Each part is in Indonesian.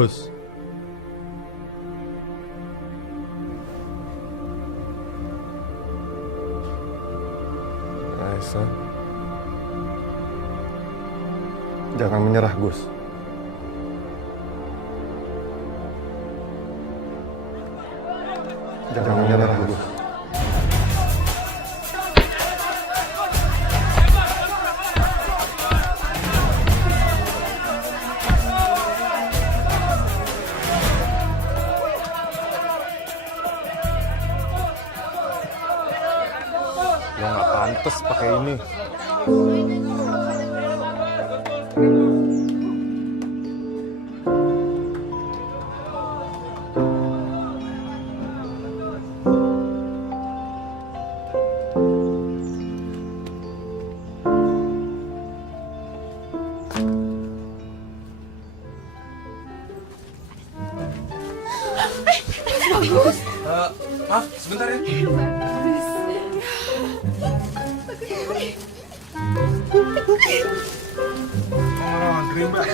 Gus. Raisa, jangan menyerah, Gus. Jangan menyerah, Gus. Lo nggak pantas pakai ini. Bagus. Maaf, sebentar ya. Mau anterin, Mbak.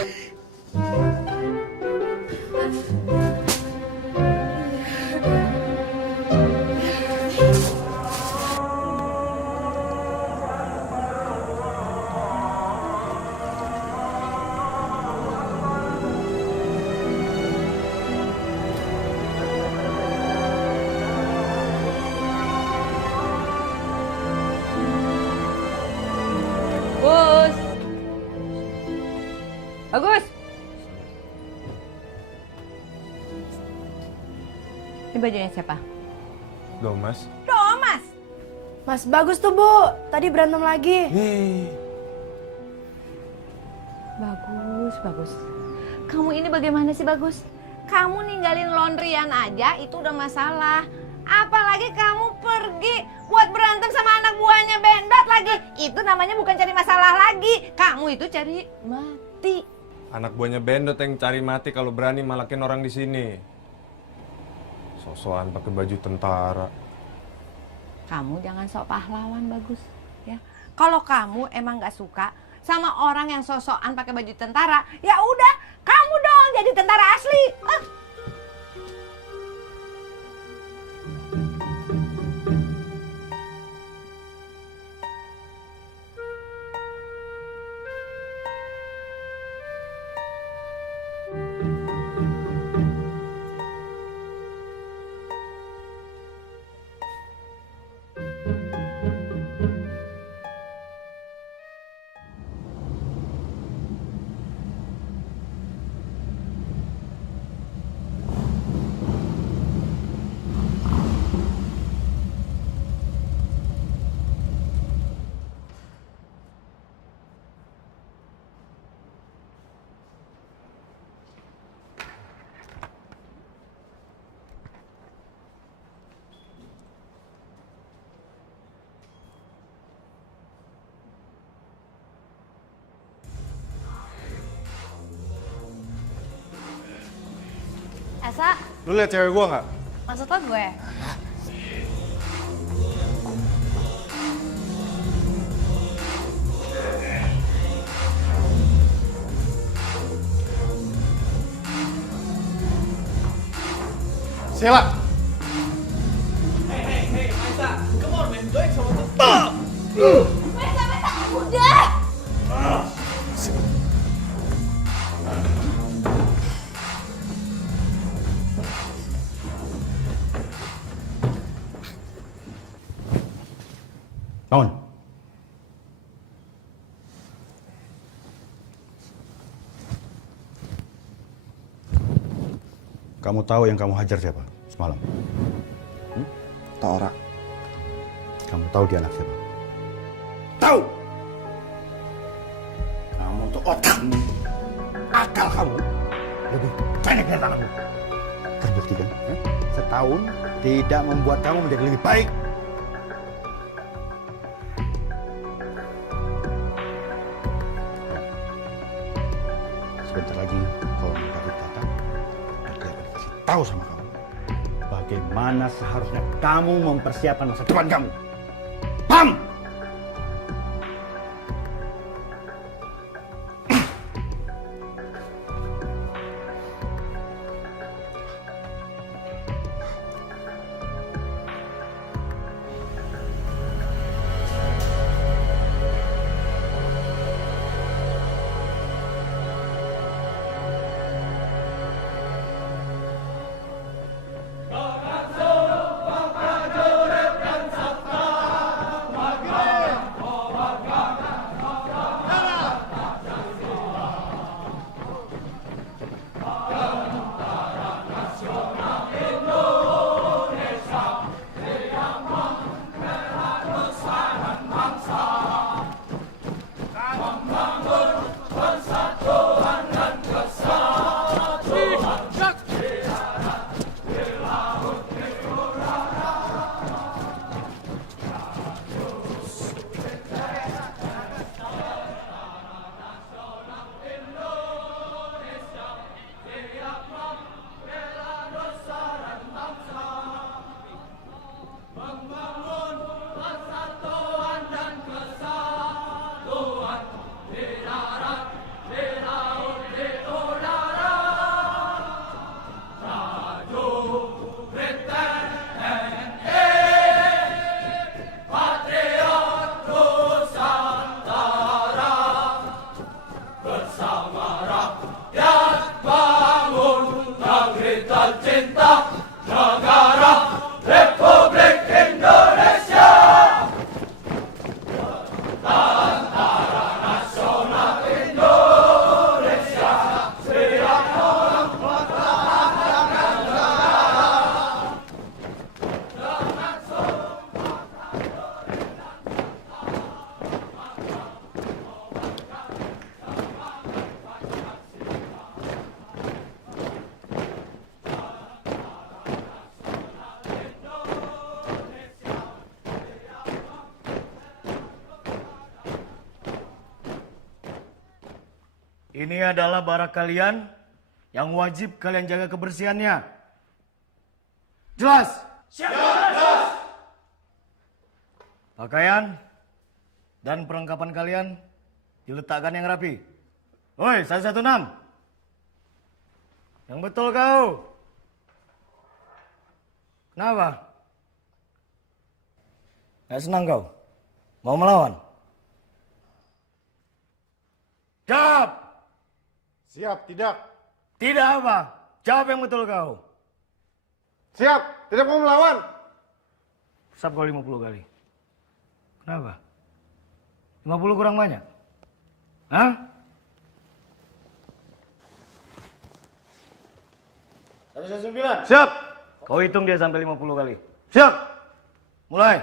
Bagus. Bagus. Ini bajunya siapa? Domas. Thomas. Mas Bagus tuh, Bu. Tadi berantem lagi. Bagus, bagus. Kamu ini bagaimana sih, Bagus? Kamu ninggalin laundryan aja itu udah masalah. Apalagi kamu pergi buat berantem sama anak buahnya Bendot lagi. Itu namanya bukan cari masalah lagi. Kamu itu cari mati. Anak buahnya Bendot yang cari mati kalau berani malakin orang di sini. Sosokan pakai baju tentara. Kamu jangan sok pahlawan, Bagus. Ya, kalau kamu emang nggak suka sama orang yang sosokan pakai baju tentara, ya udah, kamu dong jadi tentara asli. Esa, Lu lihat cewek gua nggak? maksud lo gue? Sheila! Udah! Bangun. Kamu tahu yang kamu hajar siapa semalam? Tora. Kamu tahu dia anak siapa? Tahu! Kamu untuk otak, akal kamu lebih pendek dari tanganmu. Terbukti kan? Setahun tidak membuat kamu menjadi lebih baik. Sebentar lagi kalau David datang, dia akan kasih tahu sama kamu bagaimana seharusnya kamu mempersiapkan masa depan kamu. Paham? Ini adalah barak kalian yang wajib kalian jaga kebersihannya. Jelas? Jelas. Pakaian dan perlengkapan kalian diletakkan yang rapi. Woi, 116. Yang betul kau. Kenapa? Gak senang kau? Mau melawan? Jawab! Siap, tidak. Tidak apa? Jawab yang betul kau. Siap, tidak mau melawan. Sab kau 50 kali. Kenapa? 50 kurang banyak? Hah? Ada 9. Siap. Kau hitung dia sampai 50 kali. Siap. Mulai.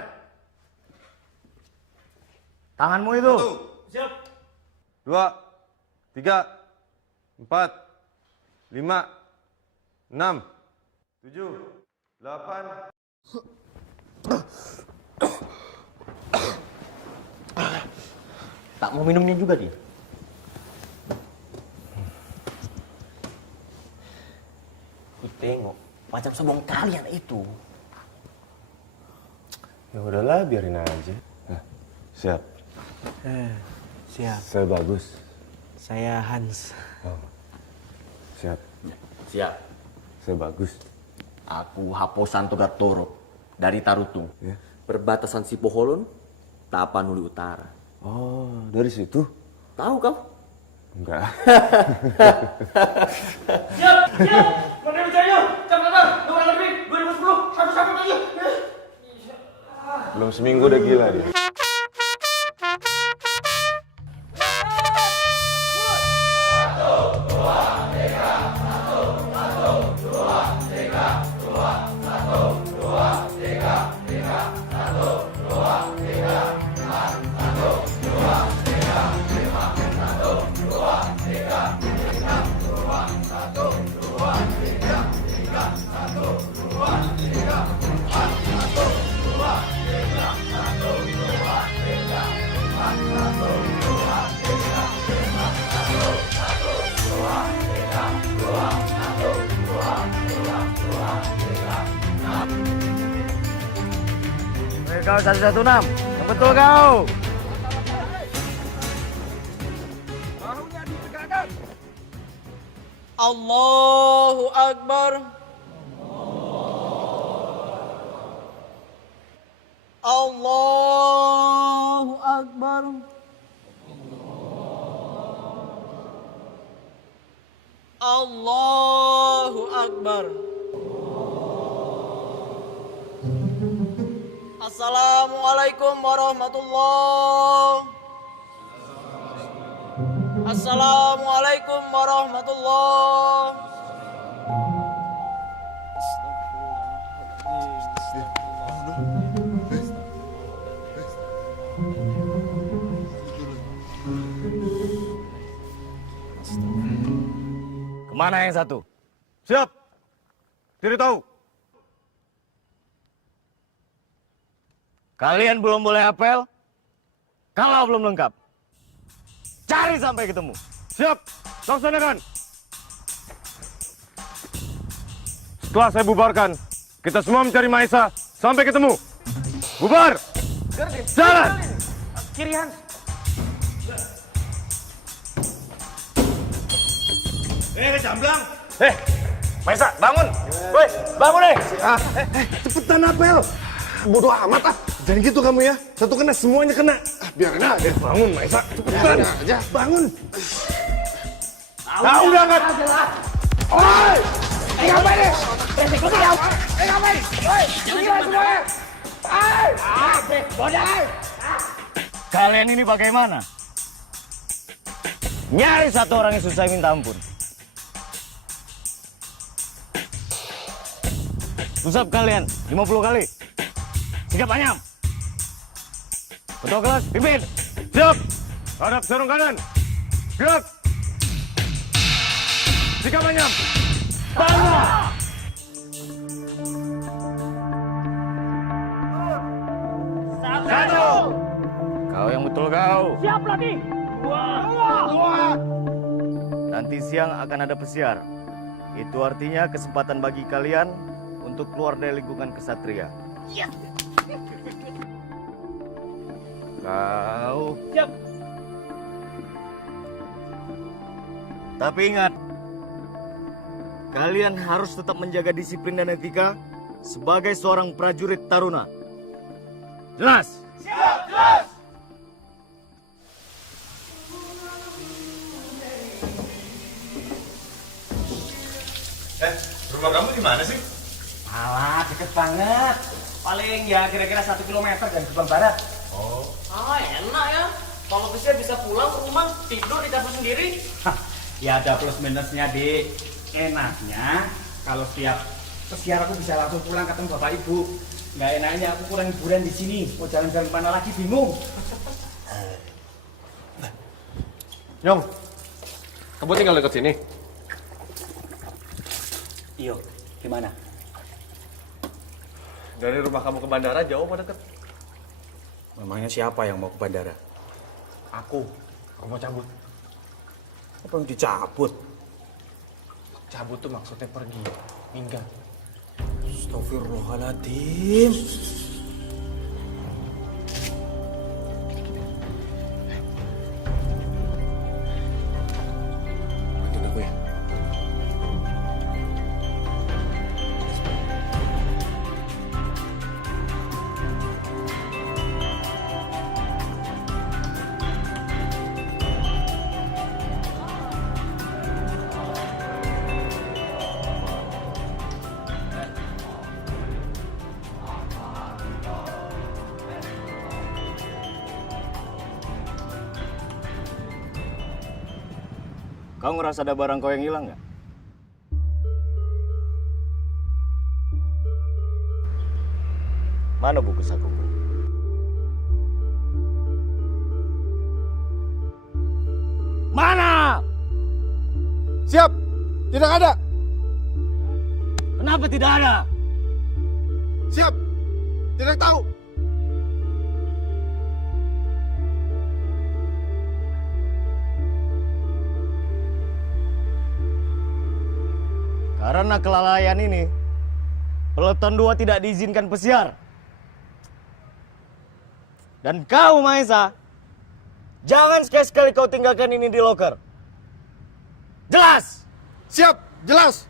Tanganmu itu. 2, 3, 4, 5, 6, 7, 8. Tak mau minumnya juga dia. Ku tengok macam sombong kalian itu. Ya udahlah, biarin aja. Nah, siap. Siap. Saya Bagus. Saya Hans. Oh. Siap. Siap. Saya Bagus. Aku Haposan Togatoro dari Tarutung. Ya. Perbatasan Sipoholon, Tapanuli Utara. Oh, dari situ? Tahu kau? Enggak. Belum seminggu udah gila dia. Kau 116. Yang betul kau. Allahu Akbar. Allahu Akbar. Allahu Akbar. Assalamualaikum warahmatullahi. Assalamualaikum warahmatullahi. Kemana yang satu? Siap. Tidak tahu. Kalian belum boleh apel kalau belum lengkap. Cari sampai ketemu. Siap. Laksanakan. Setelah saya bubarkan, kita semua mencari Maesa sampai ketemu. Bubar. Jalan. Kiri Hans. Jamblang. Maesa, bangun. Woi, bangun cepetan apel. Bodoh amat ah. Jangan gitu kamu ya. Satu kena, semuanya kena. Biarin aja. Bangun, Maesa. Cepetan. Aja. Bangun. Tahu nggak kan? Oi! Ngapain nih? Ngapain? Oi! Gila semuanya. Bodoh. Kalian ini bagaimana? Nyari satu orang yang susah minta ampun. Usap kalian 50 kali. Sikap anyam. Ketua kelas, pimpin. Siap. Hadap sarung kanan. Gerak. Sikap anyam. Panah. Satu. Kau yang betul kau. Siap lagi. Dua. Nanti siang akan ada pesiar. Itu artinya kesempatan bagi kalian untuk keluar dari lingkungan kesatria. Kau. Siap. Tapi ingat, kalian harus tetap menjaga disiplin dan etika sebagai seorang prajurit taruna. Jelas? Siap, jelas. Rumah kamu di mana sih? Alah, deket banget. Paling ya kira-kira 1 kilometer dari gerbang barat. Oh. Ah, enak ya. Kalau bisa pulang ke rumah, tidur di dapur sendiri. Ya ada plus minusnya, Dik. Enaknya kalau setiap pesiar aku bisa langsung pulang ketemu bapak ibu. Nggak enaknya aku kurang hiburan di sini. Mau jalan-jalan mana lagi bingung. Nyong, kamu tinggal dekat sini? Iyo, gimana? Dari rumah kamu ke bandara jauh apa deket? Memangnya siapa yang mau ke bandara? Aku mau cabut. Apa yang dicabut? Cabut tuh maksudnya pergi, minggat. Astagfirullahaladzim. Bantuin aku ya. Kau ngerasa ada barang kau yang hilang nggak? Mana buku sakuku? Mana? Siap. Tidak ada. Kenapa tidak ada? Siap. Tidak tahu. Karena kelalaian ini, Peleton 2 tidak diizinkan pesiar. Dan kau, Maesa, jangan sekali-sekali kau tinggalkan ini di loker. Jelas? Siap. Jelas.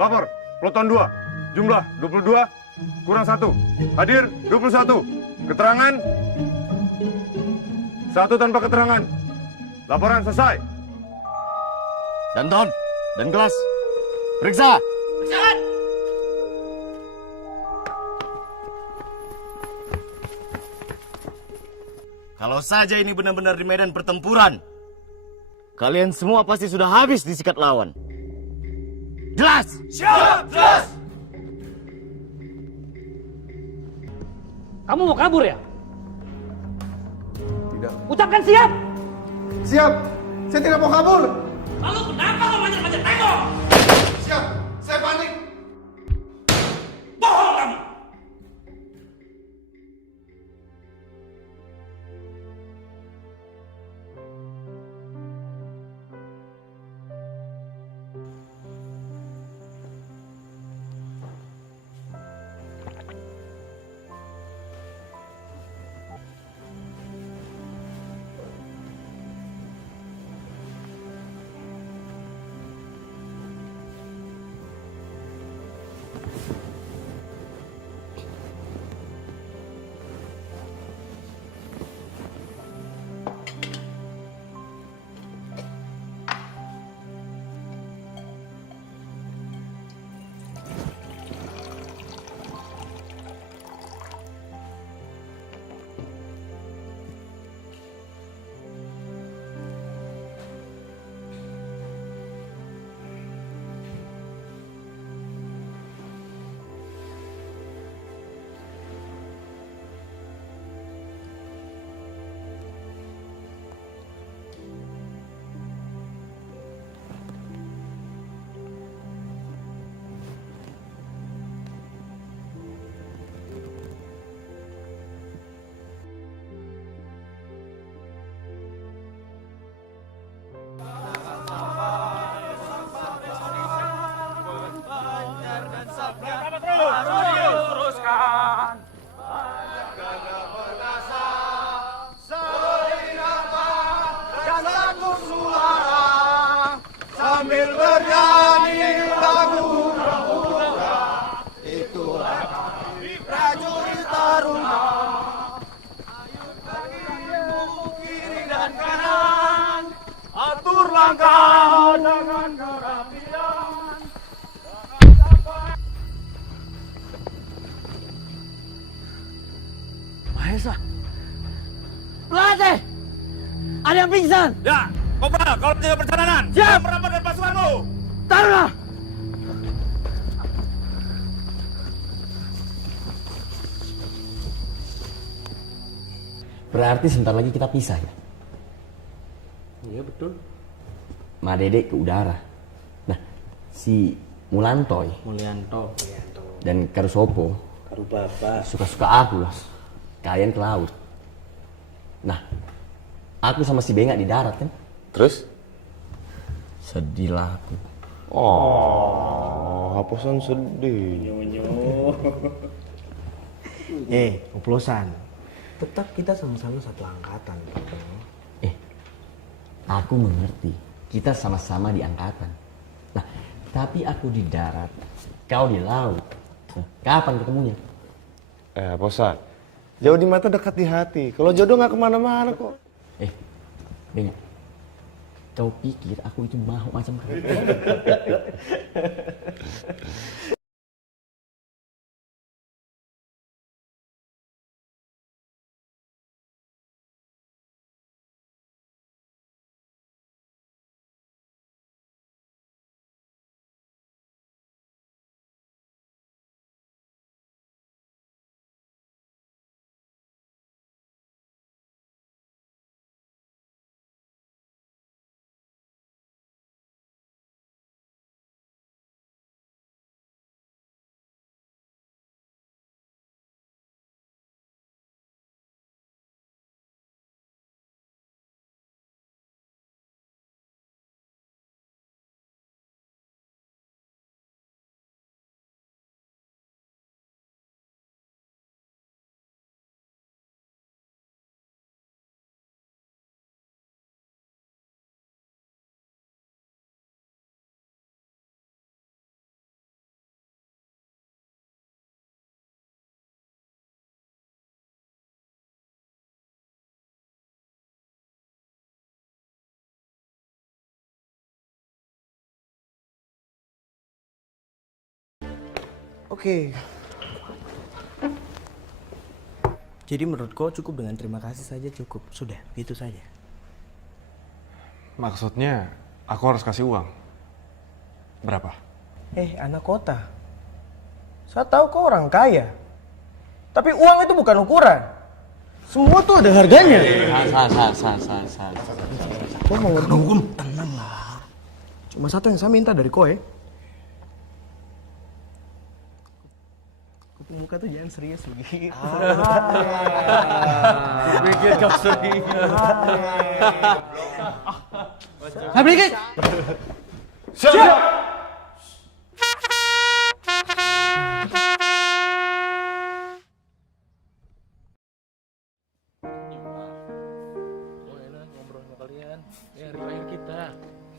Lapor. Peleton 2. Jumlah 22 kurang 1. Hadir 21. Keterangan 1 tanpa keterangan. Laporan selesai. Danton dan kelas, periksa. Periksakan. Kalau saja ini benar-benar di medan pertempuran, kalian semua pasti sudah habis disikat lawan. Jelas? Siap, jelas. Kamu mau kabur ya? Tidak. Ucapkan siap! Siap. Saya tidak mau kabur. Lalu kenapa kau manjat-manjat tembok? Siap. Saya panik. Bohong kamu! Mahesa. Pelatih! Ada yang pingsan! Ya, Kopral, kalau tidak perjalanan, siap! merapatkan pasukanmu. Taruna! Berarti sebentar lagi kita pisah ya? Iya betul. Ma Dede ke udara. Nah, si Mulantoy Mulyanto. dan Karusopo Karubaba. suka-suka aku lah. Kalian ke laut. Nah, aku sama si Benga di darat kan? Terus? Sedih lah aku. Oh, hapusan sedih. Oplosan. Tetap kita sama-sama satu angkatan. Aku mengerti. Kita sama-sama di angkatan. Nah, tapi aku di darat, kau di laut. Nah, kapan ketemunya? Posa. Jauh di mata dekat di hati. Kalau jodoh nggak kemana-mana kok. Benga, kau pikir aku itu mau macam kau? Oke. Jadi menurut kau cukup dengan terima kasih saja cukup. Sudah, itu saja. Maksudnya, aku harus kasih uang. Berapa? Anak kota. Saya tahu kau orang kaya. Tapi uang itu bukan ukuran. Semua tuh ada harganya. Sah. Kau mau ngerti hukum? Tenang lah. Cuma satu yang saya minta dari kau ya. Kupu muka tuh jangan serius begitu. Bikin kau serius. Habis. Siap!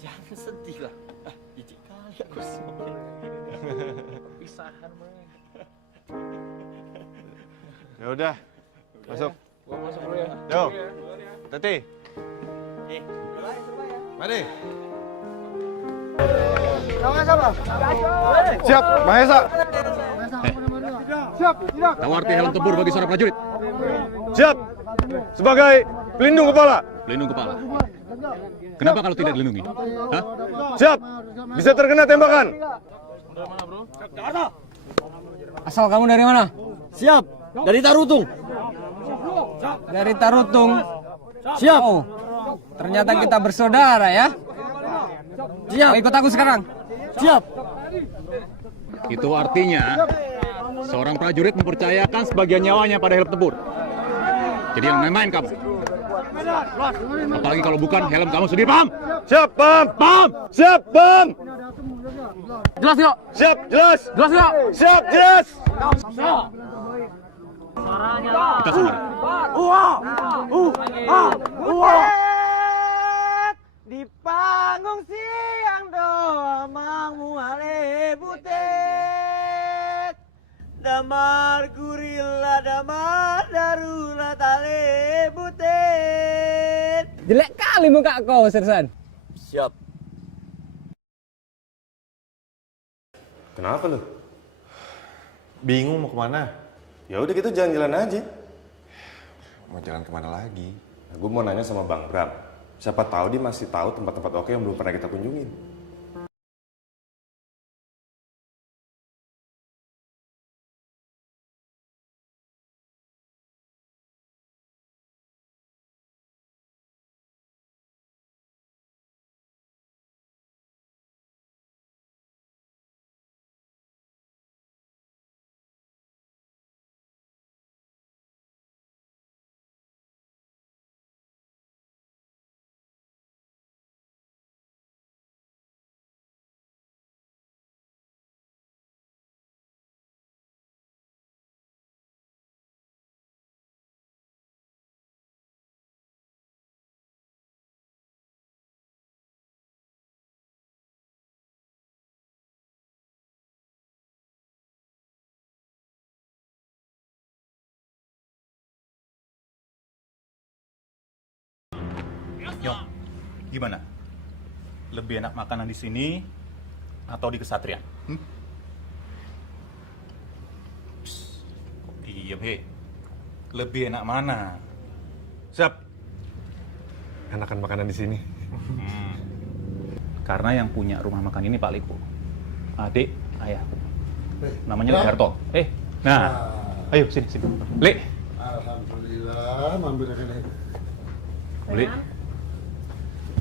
Jangan sedih lah. Jijik kali aku semua. Pisahan mah. Ya udah, masuk. Gua masuk dulu ya. Yo, Teti. Mari. Siap, Mahesa. Tahu arti helm tempur bagi seorang prajurit? Siap. Sebagai pelindung kepala. Pelindung kepala. Kenapa kalau tidak dilindungi? Hah? Siap. Bisa terkena tembakan. Asal kamu dari mana? Siap. Dari Tarutung. Dari Tarutung. Siap. Oh, ternyata kita bersaudara ya. Siap. Ikut aku sekarang. Siap. Itu artinya seorang prajurit mempercayakan sebagian nyawanya pada helm tempur. Jadi yang main-main kamu. Apalagi kalau bukan helm kamu sendiri, paham? Siap, paham. Paham? Siap, paham. Jelas yuk. Siap, jelas. Jelas yuk. Siap, jelas. Kita sama. Di panggung siang doa mangmu ale butet. Damar gurila damar darula tale butet. Jelek kali muka kau, Sersan. Siap. Kenapa lu? Bingung mau kemana? Ya udah kita jalan-jalan aja. Mau jalan kemana lagi? Nah, gue mau nanya sama Bang Bram. Siapa tahu dia masih tahu tempat-tempat oke yang belum pernah kita kunjungin. Yo, gimana? Lebih enak makanan di sini atau di Kesatrian? Psst, kok diem, he? Lebih enak mana? Siap. Enakan makanan di sini. Karena yang punya rumah makan ini Pak Liko, adik ayahku. Namanya Legarto. Nah, ayo sini. Le. Alhamdulillah, mampir ke sini. Le.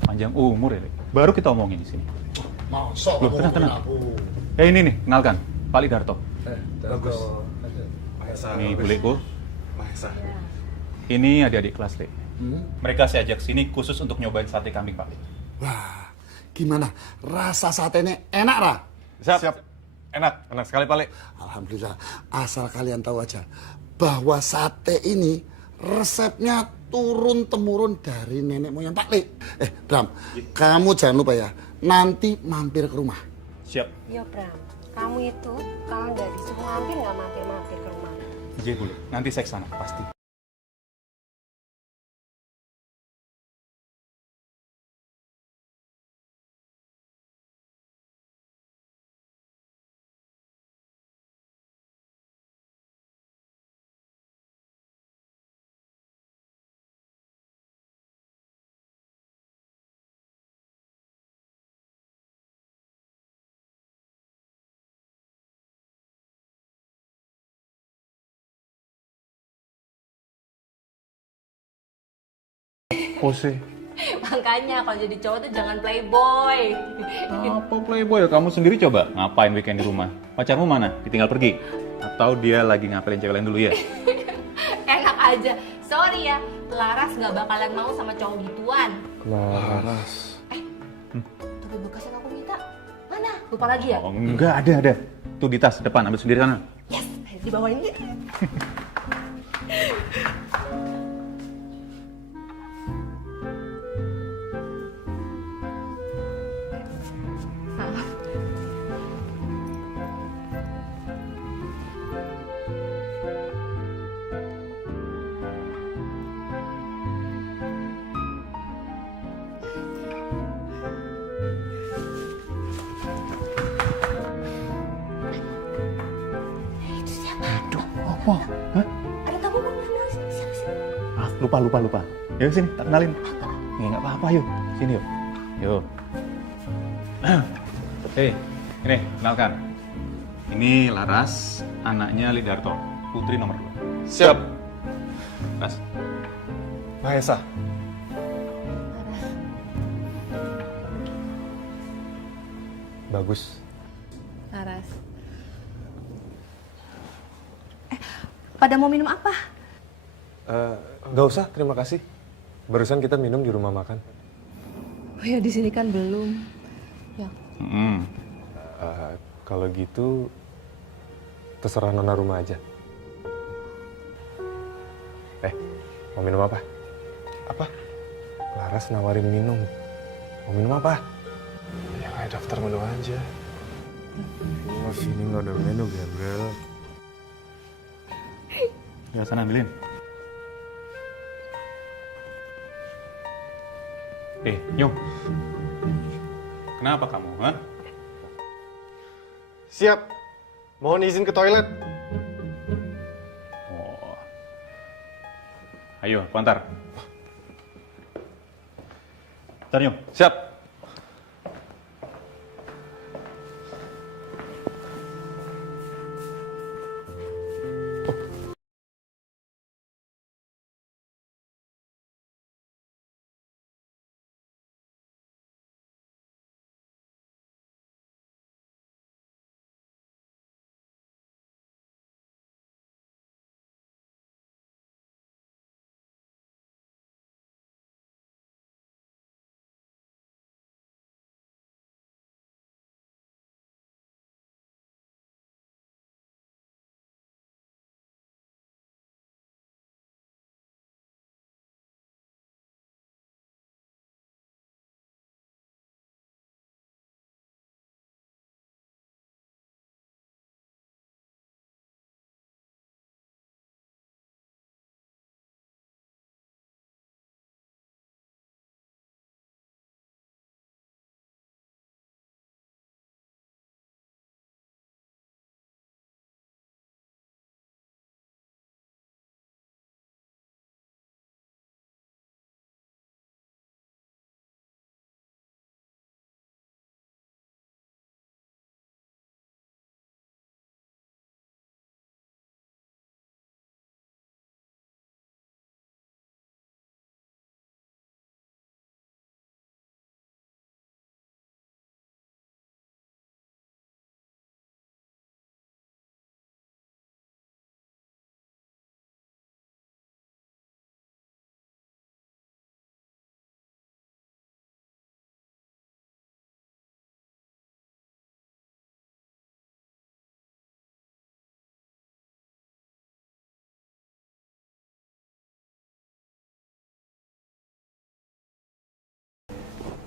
Panjang umur ya, Le. Baru kita omongin di sini. Masa Loh, tenang. Ini nih, kenalkan, Pak Lidarto. Bagus. Mahesa. Ini Bu Liko. Mahesa. Ini adik-adik kelas Le. Mereka saya ajak sini khusus untuk nyobain sate kambing Pak Le. Wah, gimana? Rasa satenya enak, Ra? Siap. Enak sekali Pak Le. Alhamdulillah, asal kalian tahu aja bahwa sate ini resepnya turun-temurun dari nenek moyang Pak Le. Bram, kamu jangan lupa ya, nanti mampir ke rumah. Siap. Yo Bram, kamu itu kalau nggak disuruh mampir nggak mampir ke rumah. Iya Bu Le, nanti saya kesana, pasti. Pose. Makanya kalau jadi cowok tuh jangan playboy. Apa playboy? Kamu sendiri coba ngapain weekend di rumah? Pacarmu mana? Ditinggal pergi? Atau dia lagi ngapelin cewek lain dulu ya? Enak aja. Sorry ya, Laras nggak bakalan mau sama cowok gituan. Laras. Tapi bekas yang aku minta mana? Lupa lagi ya? Oh, enggak, ada. Tuh di tas depan, ambil sendiri sana. Yes, dibawain deh. Apa? Hah? Ada tamu mau ngambil siapa sih? Ah, lupa. Yuk sini, tak kenalin. Nggak apa-apa, yuk. Sini yuk. Yuk. Hei, ini, kenalkan. Ini Laras, anaknya Lidarto, putri nomor 2. Siap. Ras. Mahesa. Bagus. Laras. Pada mau minum apa? Nggak usah, terima kasih. Barusan kita minum di rumah makan. Oh ya, di sini kan belum. Ya. Kalau gitu, terserah nona rumah aja. Mau minum apa? Apa? Laras nawarin minum. Mau minum apa? Ya kayak daftar menu aja. Oh, sini nggak ada menu, Gabriel. Ya, sana ambilin. Nyung. Kenapa kamu, ha? Siap. Mohon izin ke toilet. Oh. Ayo, kuantar. Ntar, Nyung. Siap.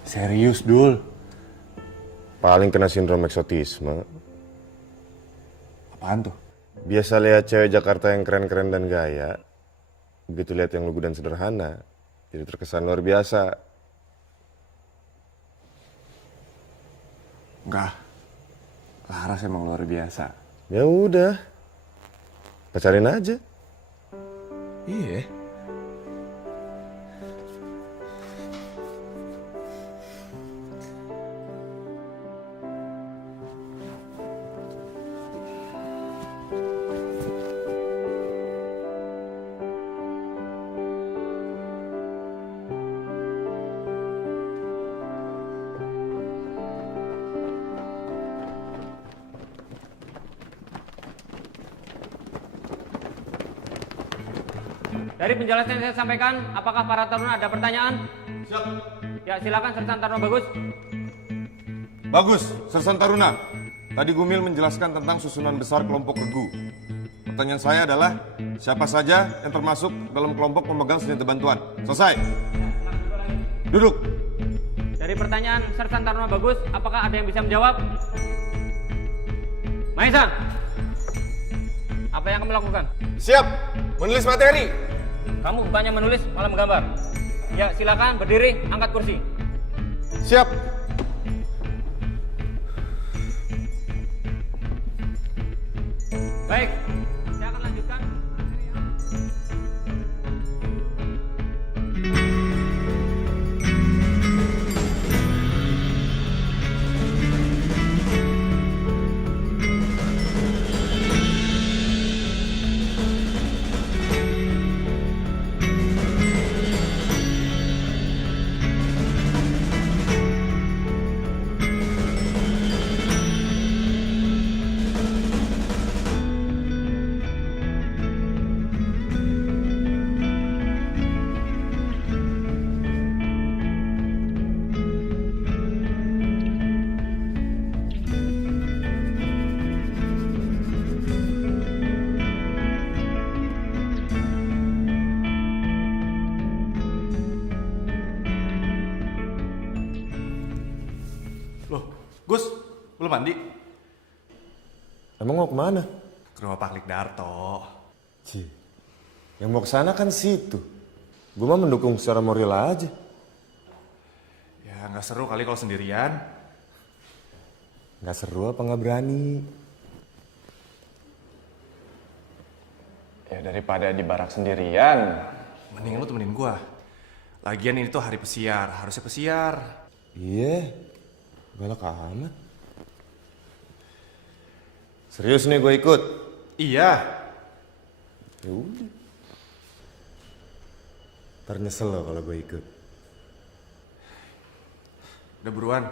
Serius, Dul. Paling kena sindrom eksotisme. Apaan tuh? Biasa lihat cewek Jakarta yang keren-keren dan gaya. Begitu lihat yang lugu dan sederhana, jadi terkesan luar biasa. Enggak. Laras emang luar biasa. Ya udah, pacarin aja. Iya. Dari penjelasan yang saya sampaikan, apakah para taruna ada pertanyaan? Siap. Ya, silakan Sersan Taruna Bagus. Bagus, Sersan Taruna. Tadi Gumil menjelaskan tentang susunan besar kelompok regu. Pertanyaan saya adalah, siapa saja yang termasuk dalam kelompok pemegang senjata bantuan? Selesai. Duduk. Dari pertanyaan Sersan Taruna Bagus, apakah ada yang bisa menjawab? Maisa, apa yang kamu lakukan? Siap, menulis materi. Kamu bukannya menulis, malah menggambar. Ya, silakan berdiri, angkat kursi. Siap. Baik, saya akan lanjutkan. Loh, Gus, belum mandi? Emang mau kemana? Ke rumah Pak Likdarto. Cih, yang mau ke sana kan situ. Gue mah mendukung secara moral aja. Ya nggak seru kali kalau sendirian. Nggak seru apa nggak berani? Ya daripada di barak sendirian, mending lu temenin gua. Lagian ini tuh hari pesiar, harusnya pesiar. Iya, galak amat. Serius nih gue ikut? Iya. Ya udah. Ntar nyesel lo kalau gue ikut. Udah buruan.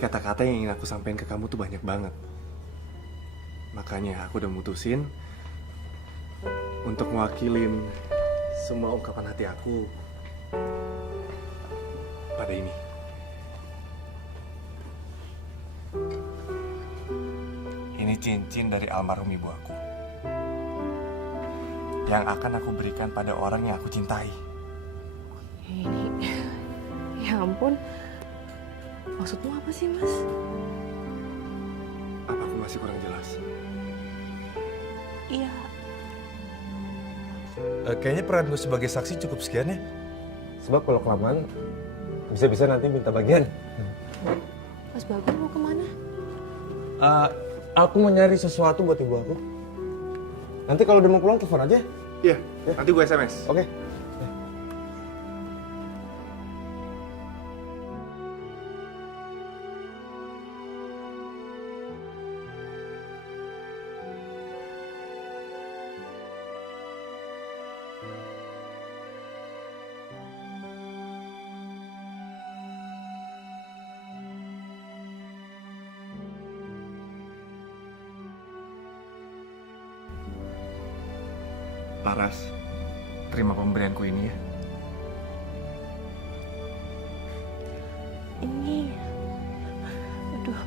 Kata-kata yang ingin aku sampaikan ke kamu tuh banyak banget. Makanya aku udah mutusin untuk mewakilin semua ungkapan hati aku pada ini. Ini cincin dari almarhum ibu aku yang akan aku berikan pada orang yang aku cintai. Ini, ya ampun. Maksudmu apa sih, Mas? Apa aku masih kurang jelas? Iya. Kayaknya peran gue sebagai saksi cukup sekian ya. Sebab kalau kelamaan, bisa-bisa nanti minta bagian. Mas Bagus mau kemana? Aku mau nyari sesuatu buat ibu aku. Nanti kalau udah mau pulang telepon aja. Iya, nanti gue SMS. Oke. Laras, terima pemberianku ini ya. Ini, aduh,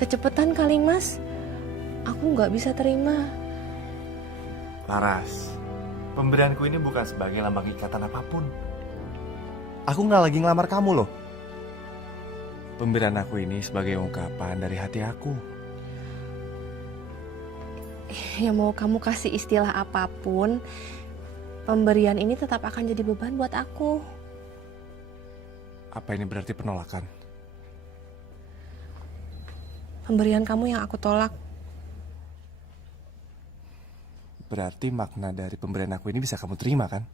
kecepatan kali Mas. Aku nggak bisa terima. Laras, pemberianku ini bukan sebagai lambang ikatan apapun. Aku nggak lagi ngelamar kamu loh. Pemberian aku ini sebagai ungkapan dari hati aku. Ya mau kamu kasih istilah apapun, pemberian ini tetap akan jadi beban buat aku. Apa ini berarti penolakan? Pemberian kamu yang aku tolak. Berarti makna dari pemberian aku ini bisa kamu terima kan?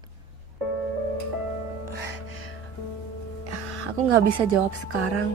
Aku nggak bisa jawab sekarang.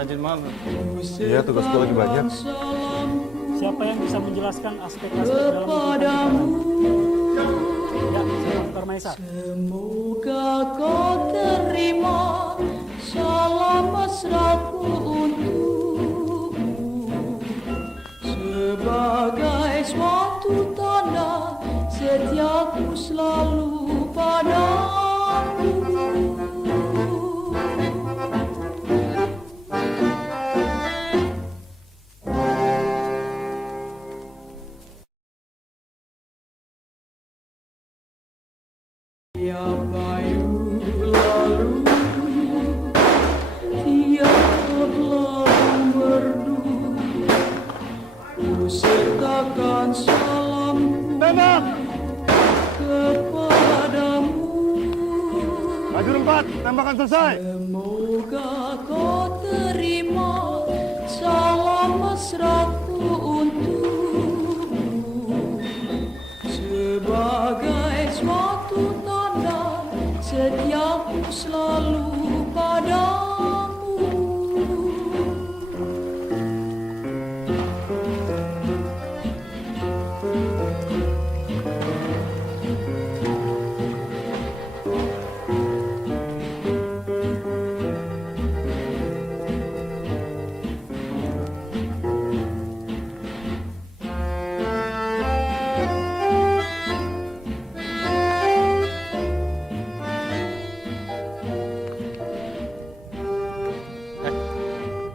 Rajin malam. Iya, tugas gue lagi banyak. Siapa yang bisa menjelaskan aspek-aspek dalam pernikahan? Ya, saya Dr. Maisa. Semoga kau terima salam mesraku untukmu sebagai suatu tanda setiaku selalu padamu. Tiap bayu lalu, tiap lagu merdu, ku sertakan salamku kepadamu. Maju 4, tembakan selesai. Semoga kau terima salam mesraku untukmu sebagai suatu tanda setiaku selalu padamu.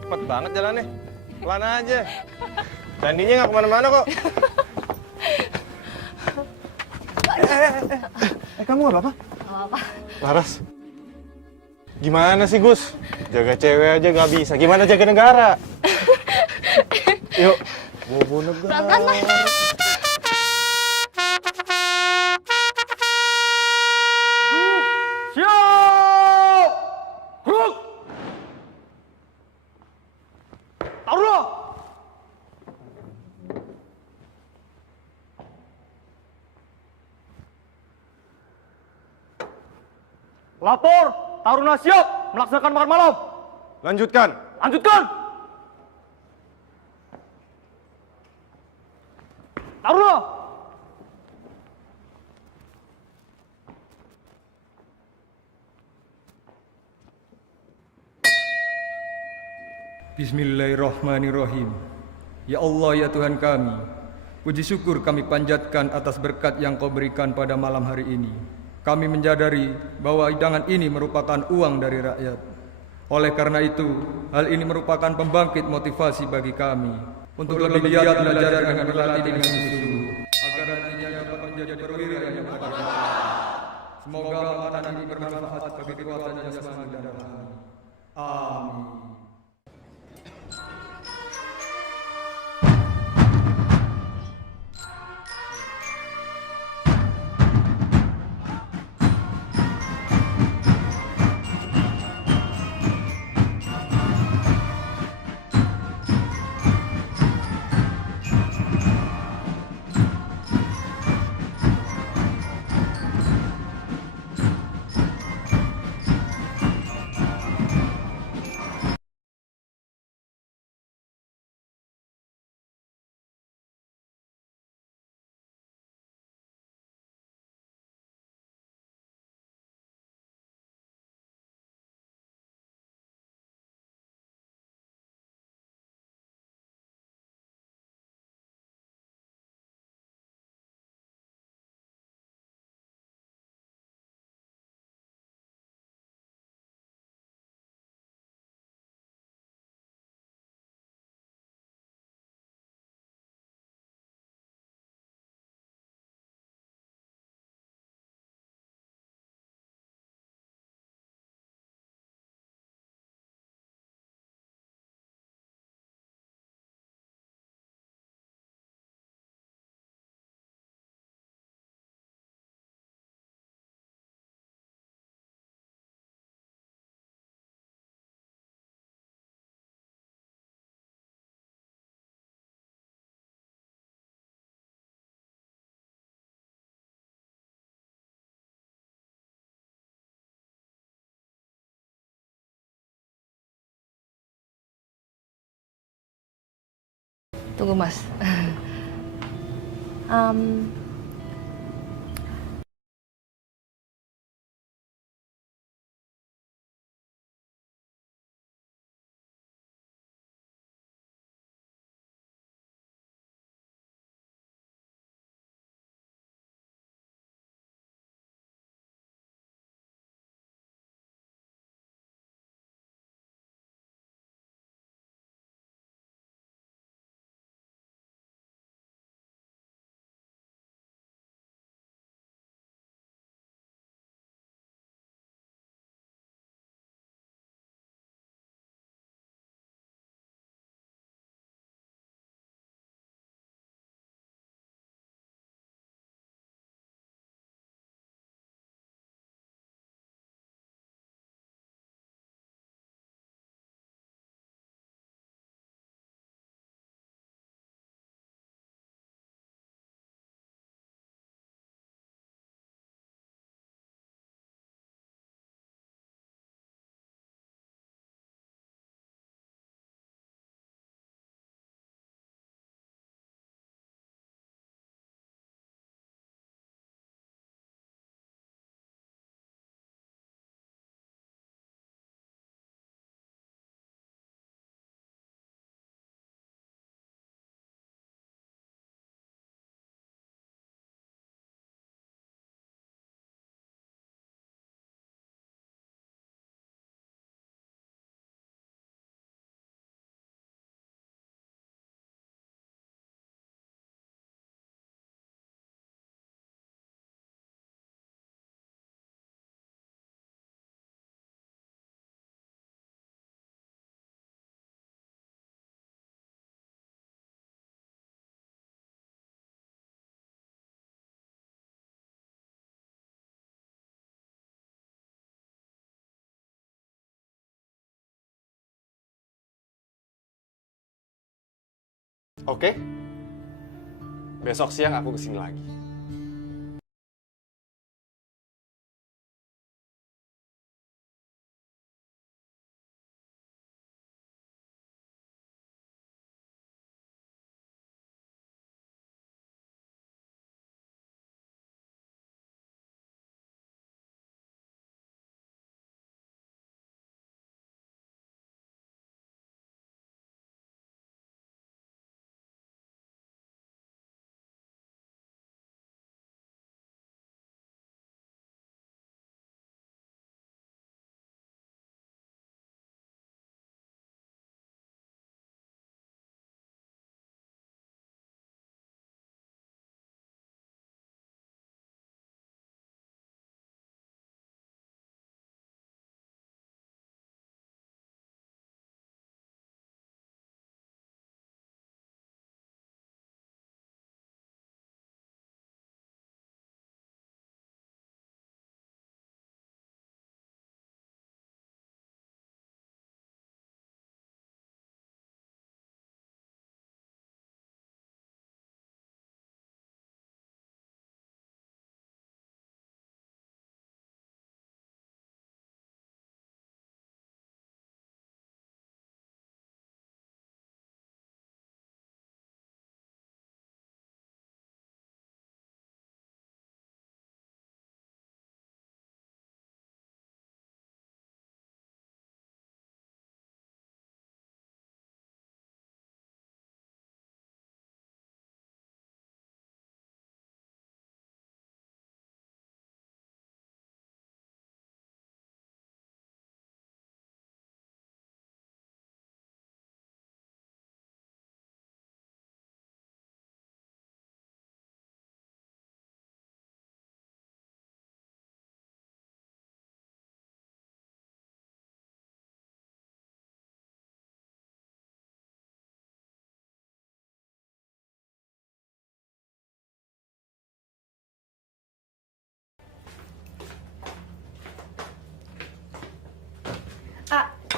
Cepet banget jalannya. Pelan aja. Candinya nggak kemana-mana kok. Kamu nggak apa-apa? Gak apa-apa. Laras, gimana sih Gus? Jaga cewek aja nggak bisa. Gimana jaga negara? Yuk, bobo negara. Pelan-pelan, Mas. Siap! Kruk! Taruh! Lapor, Taruna siap melaksanakan makan malam. Lanjutkan. Lanjutkan. Taruna. Bismillahirrahmanirrahim. Ya Allah, ya Tuhan kami, puji syukur kami panjatkan atas berkat yang Kau berikan pada malam hari ini. Kami menyadari bahwa hidangan ini merupakan uang dari rakyat. Oleh karena itu, hal ini merupakan pembangkit motivasi bagi kami untuk lebih giat belajar dan berlatih dengan sungguh-sungguh agar nantinya dapat menjadi perwira yang berbakat. Semoga amanah ini bermanfaat bagi kekuatan jasmani dan rohani. Amin. Tunggu Mas. Oke, besok siang aku kesini lagi.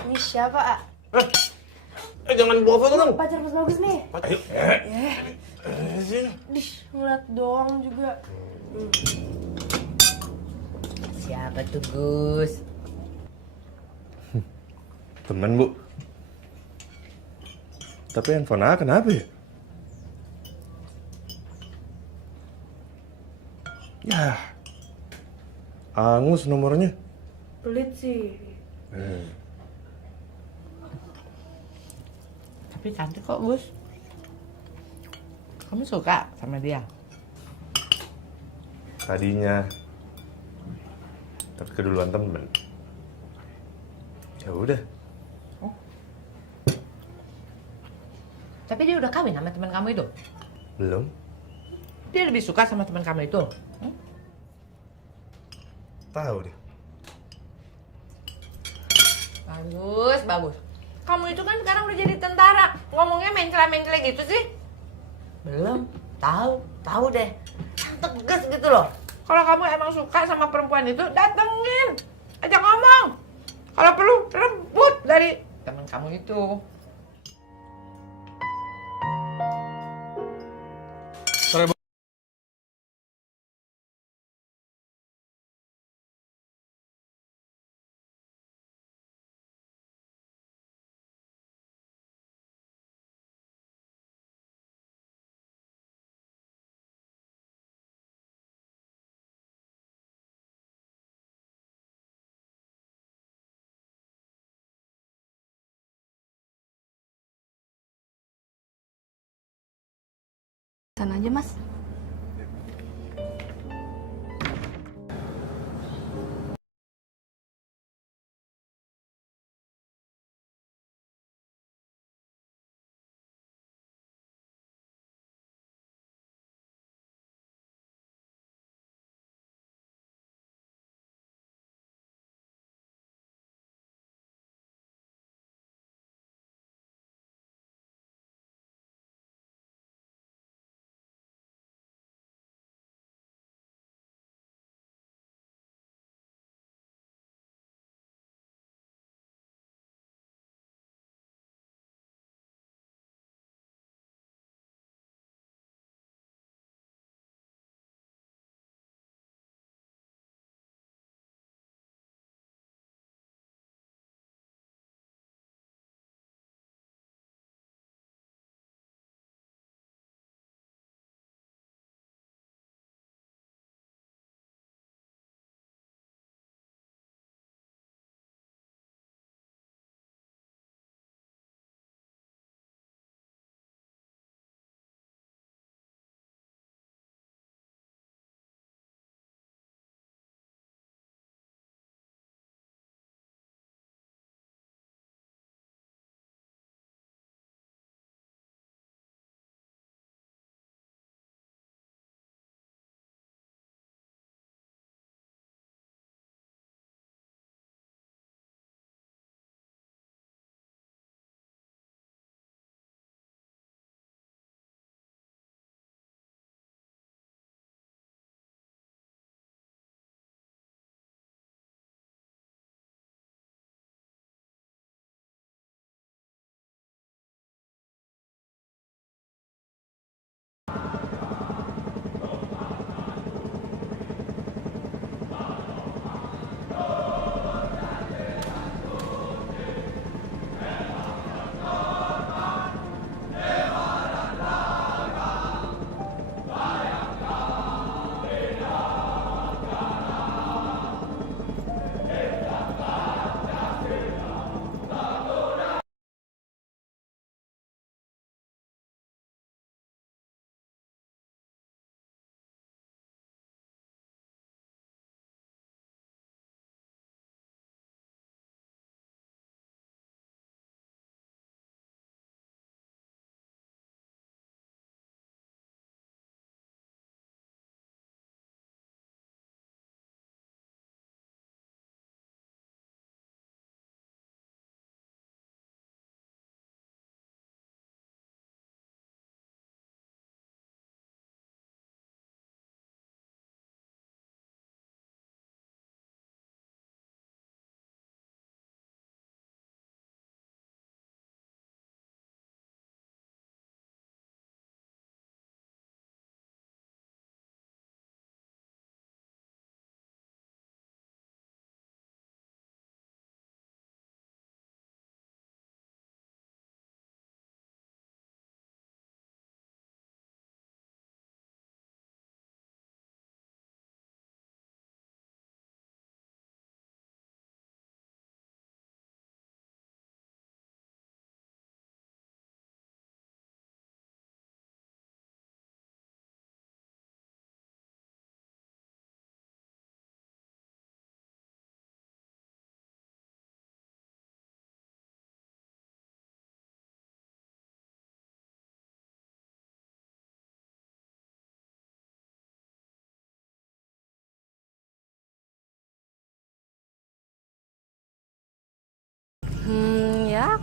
Ini siapa, A? Jangan bawa foto dong. Pacar Mas Bagus nih. Ayo. Sini. Dih, ngeliat doang juga. Siapa tuh Gus? Temen, Bu. Tapi handphone A kenapa ya? Ya. Angus nomornya. Pelit sih. Tapi cantik kok Gus. Kamu suka sama dia? Tadinya. Tapi keduluan temen. Ya udah. Tapi dia udah kawin sama teman kamu itu? Belum. Dia lebih suka sama teman kamu itu? Tahu deh. Bagus, bagus. Kamu itu kan sekarang udah jadi tentara. Ngomongnya mencela-mencela gitu sih. Belum. Tahu deh. Yang tegas gitu loh. Kalau kamu emang suka sama perempuan itu, datengin. Ajak ngomong. Kalau perlu, rebut dari teman kamu itu. Sana aja, Mas.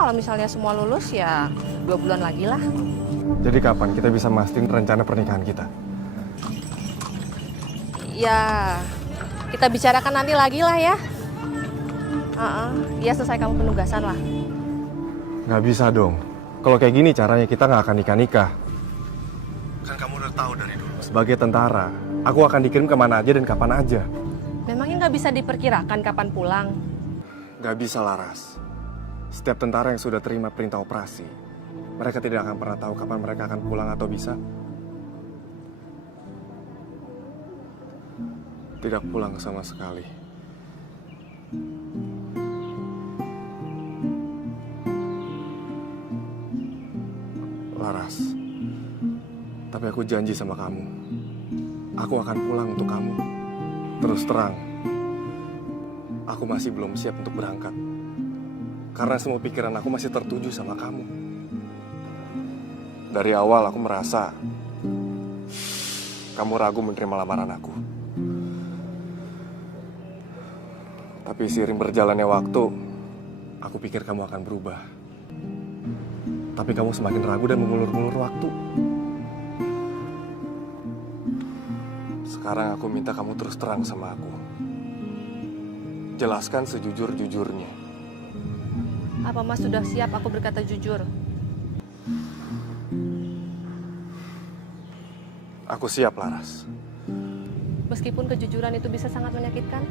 kalau misalnya semua lulus ya 2 bulan lagi lah. Jadi kapan kita bisa mastiin rencana pernikahan kita? Ya, kita bicarakan nanti lagi lah ya. Ya selesai kamu penugasan lah. Nggak bisa dong. Kalau kayak gini caranya kita nggak akan nikah-nikah. Kan kamu udah tahu dari dulu. Sebagai tentara, aku akan dikirim kemana aja dan kapan aja. Memangnya nggak bisa diperkirakan kapan pulang? Nggak bisa, Laras. Setiap tentara yang sudah terima perintah operasi, mereka tidak akan pernah tahu kapan mereka akan pulang atau bisa tidak pulang sama sekali. Laras, tapi aku janji sama kamu, aku akan pulang untuk kamu. Terus terang, aku masih belum siap untuk berangkat. Karena semua pikiran aku masih tertuju sama kamu. Dari awal aku merasa kamu ragu menerima lamaran aku. Tapi seiring berjalannya waktu, aku pikir kamu akan berubah. Tapi kamu semakin ragu dan mengulur-ngulur waktu. Sekarang aku minta kamu terus terang sama aku. Jelaskan sejujur-jujurnya. Apa Mas sudah siap aku berkata jujur? Aku siap, Laras. Meskipun kejujuran itu bisa sangat menyakitkan.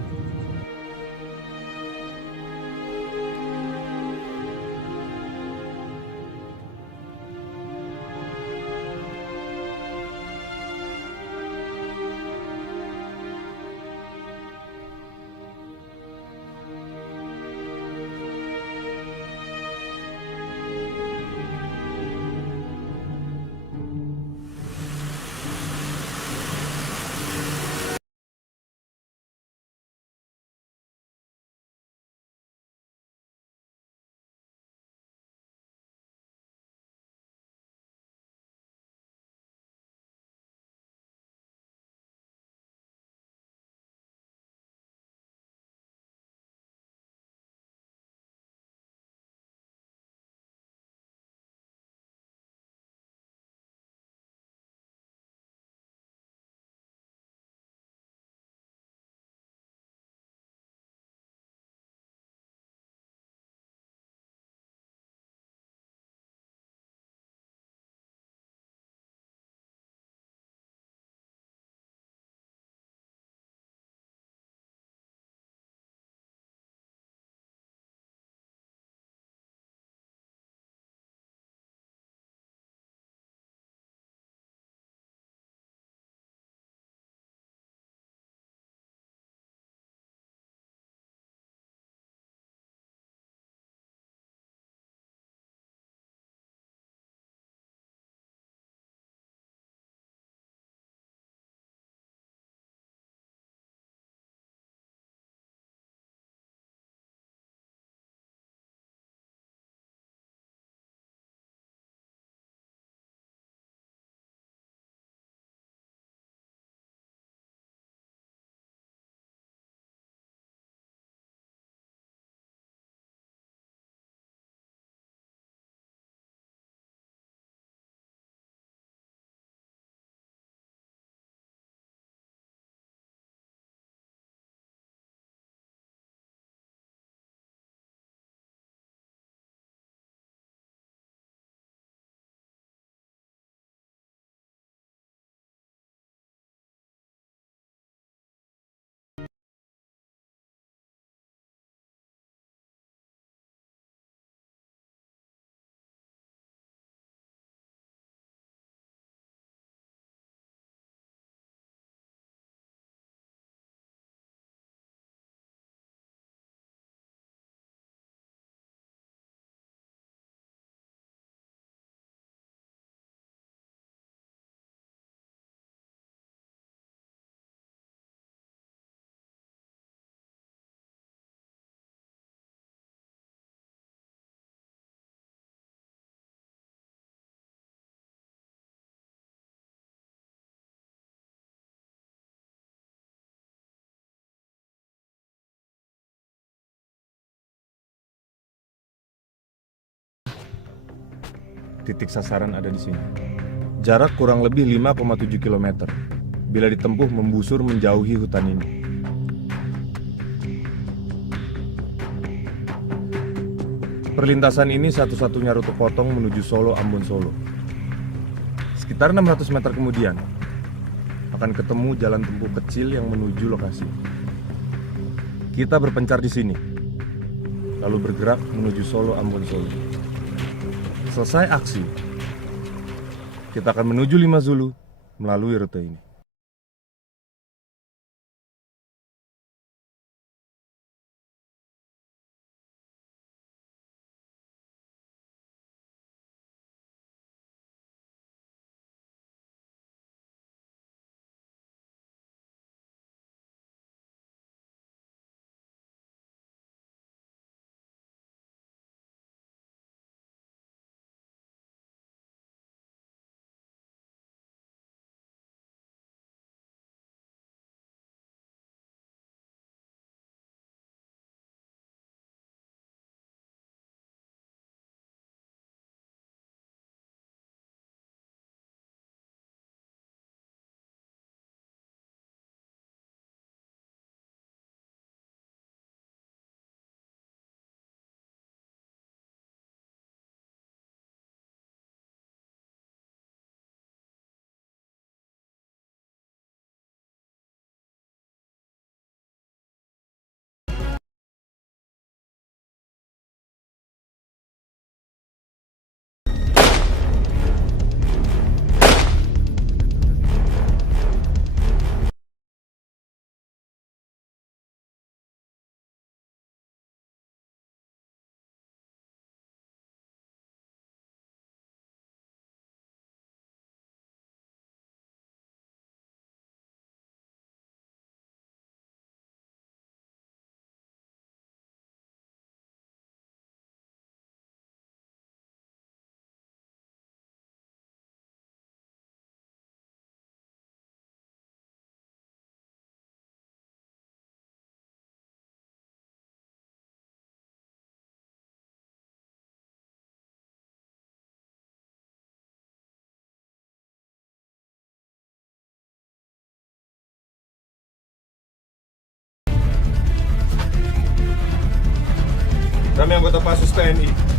Titik sasaran ada di sini. Jarak kurang lebih 5,7 km. Bila ditempuh membusur menjauhi hutan ini. Perlintasan ini satu-satunya rute potong menuju Solo Ambon Solo. Sekitar 600 meter kemudian akan ketemu jalan tempuh kecil yang menuju lokasi. Kita berpencar di sini, lalu bergerak menuju Solo Ambon Solo. Selesai aksi, kita akan menuju Lima Zulu melalui rute ini. Kami anggota Pasus TNI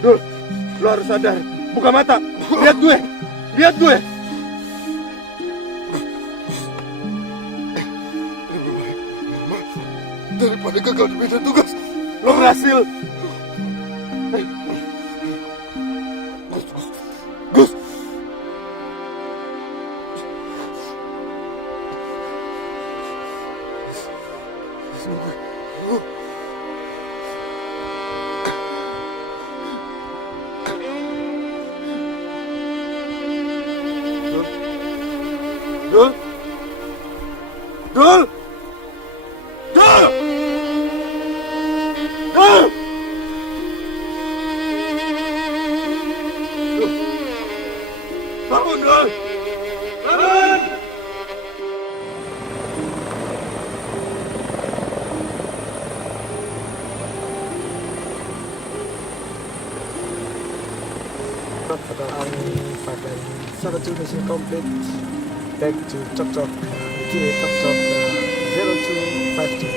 Dul, lo harus sadar. Buka mata. Lihat gue. Lihat gue. Lebih baik mama daripada gagal di medan tugas. Lo berhasil. Gus. Dul. Dul. Dul. Dul. Bangun, Dul. Bangun. Satu mission complete. Back to Chok Chok. ETA Chok Chok 0252.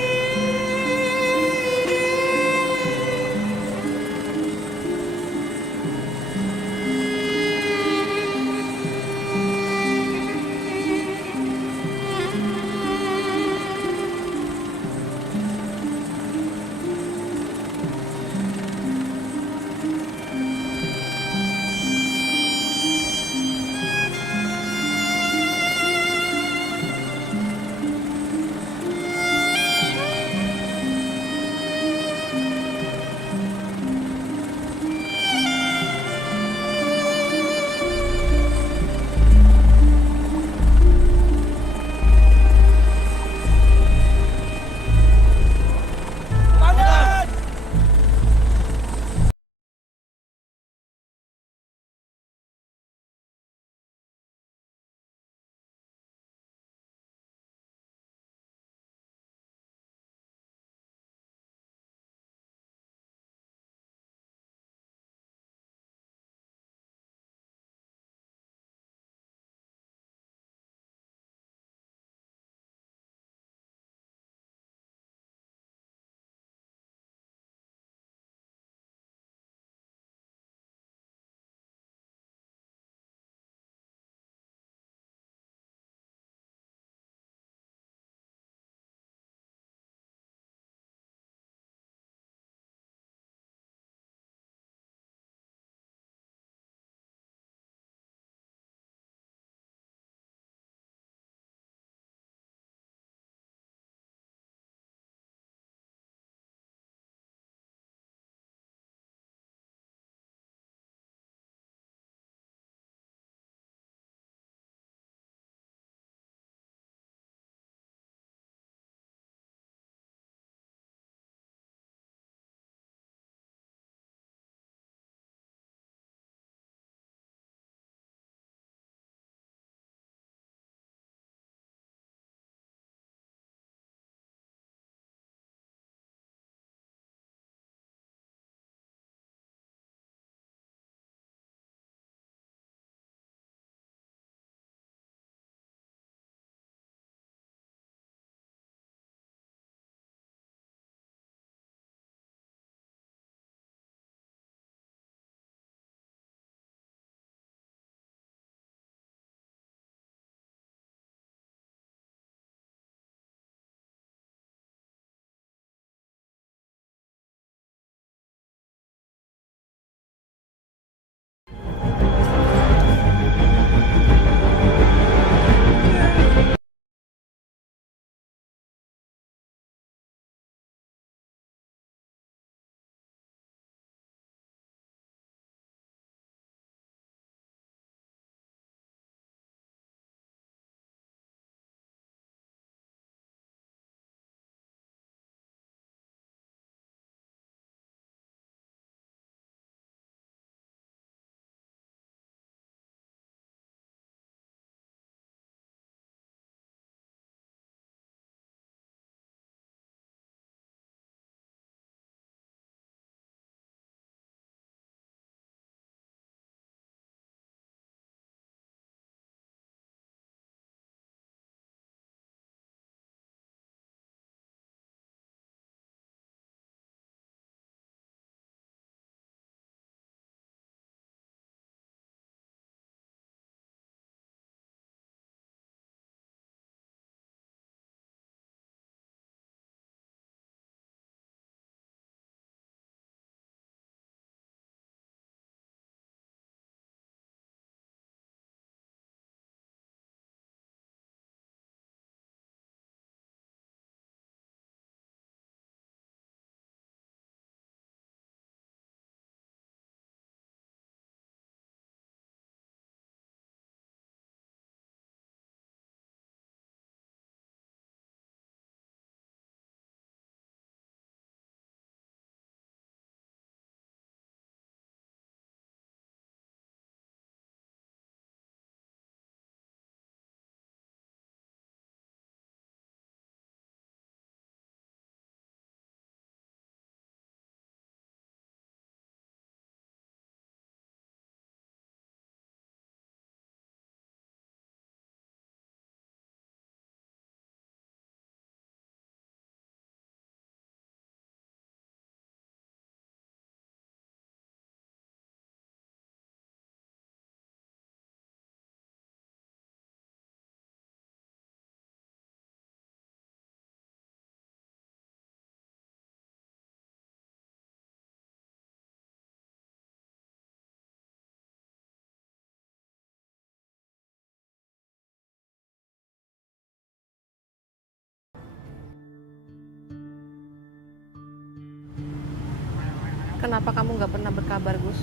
Kenapa kamu nggak pernah berkabar, Gus?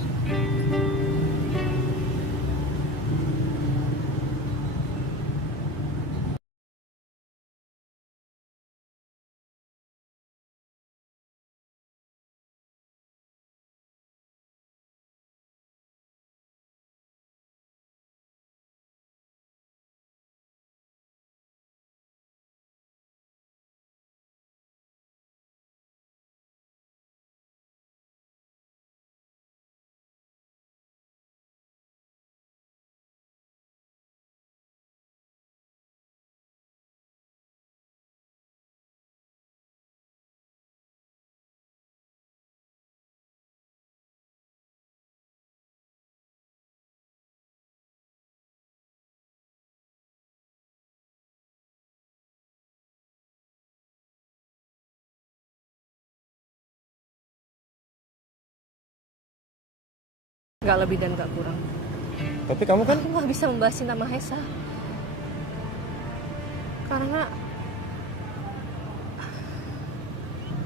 Gak lebih dan gak kurang. Tapi kamu kan... Aku gak bisa membahas cinta Mahesa.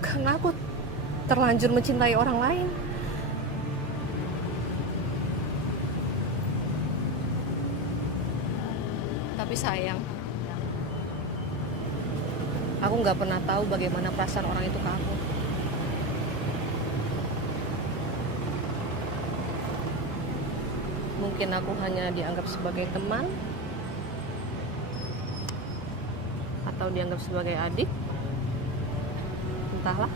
Karena aku terlanjur mencintai orang lain. Tapi sayang, aku gak pernah tahu bagaimana perasaan orang itu ke aku. Mungkin aku hanya dianggap sebagai teman atau dianggap sebagai adik, entahlah.